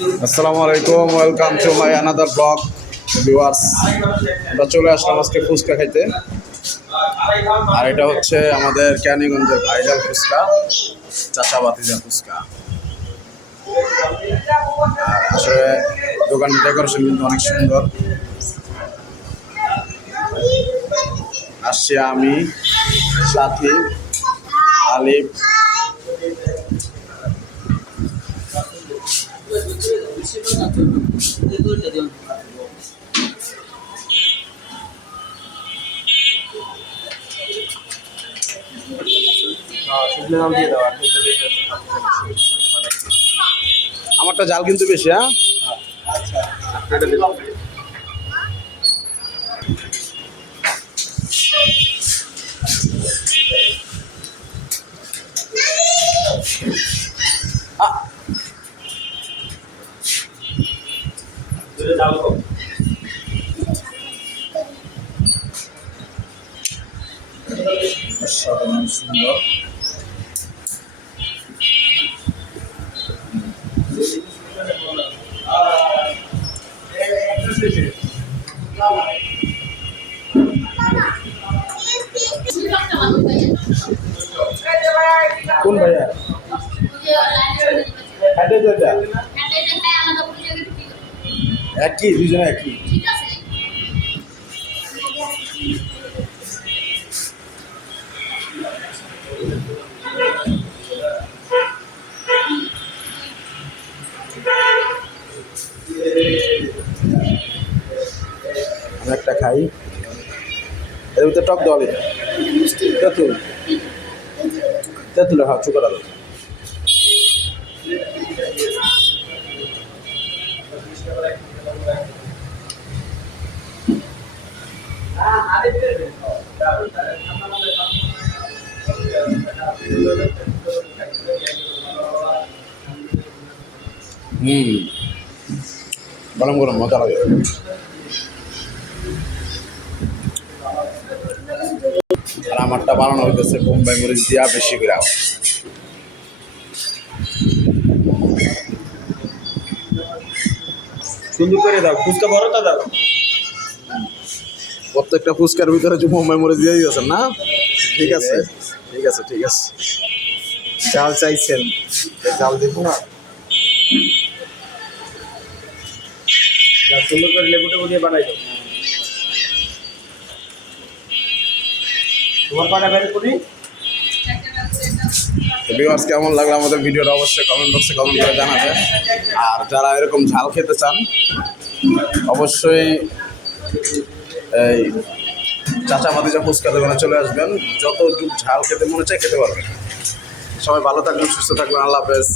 আসসালামু আলাইকুম welcome to my another blog viewers আমরা চলে আসলাম আজকে ফুচকা খাইতে। আর এটা হচ্ছে আমাদের ক্যানিগঞ্জের ভাইরাল ফুচকা চাচাবাতিজা ফুচকা। আর আসলে দোকানের ডেকোরেশন কিন্তু অনেক সুন্দর। আসছি আমি, সাথী, আলিফ। আমারটা জাল কিন্তু বেশি হ্যাঁ? অসাধারণ সুন্দর কোন ভাইয়া খাইতে যেটা একই দুজনে একই। আমি একটা খাই। এর ভিতরে টক দেওয়া লিখা তেঁতুল। তেঁতুল হ্যাঁ চুকাটা দাও হুম। গরম গরম, মজা লাগে। আর আমারটা বানানো হইতেছে বোম্বাই মরিচ দিয়া বেশি করে। সুন্দর করে দাও, ফুচকা বড়টা দাও। প্রত্যেকটা ফুচকার ভিতরে যে বোম্বাই মরিচ দিয়ে দিয়েছেন না? ঠিক আছে ঠিক আছে ঠিক আছে। চাল চাইছেন। চাল দিব না? সুন্দর করে লেবু টেবু দিয়ে বানাই দাও। তোমার পাটা বের করি। ভিউয়ার্স কেমন লাগল আমাদের ভিডিওটা অবশ্যই কমেন্ট বক্সে কমেন্ট করে জানাবেন আর যারা এরকম ঝাল খেতে চান অবশ্যই এই চাচা যা ফুচকা দেবেন চলে আসবেন, যত যুগ ঝাল খেতে মনে চায় খেতে পারবেন। সবাই ভালো থাকবেন, সুস্থ থাকবেন, আল্লাহ হাফেজ।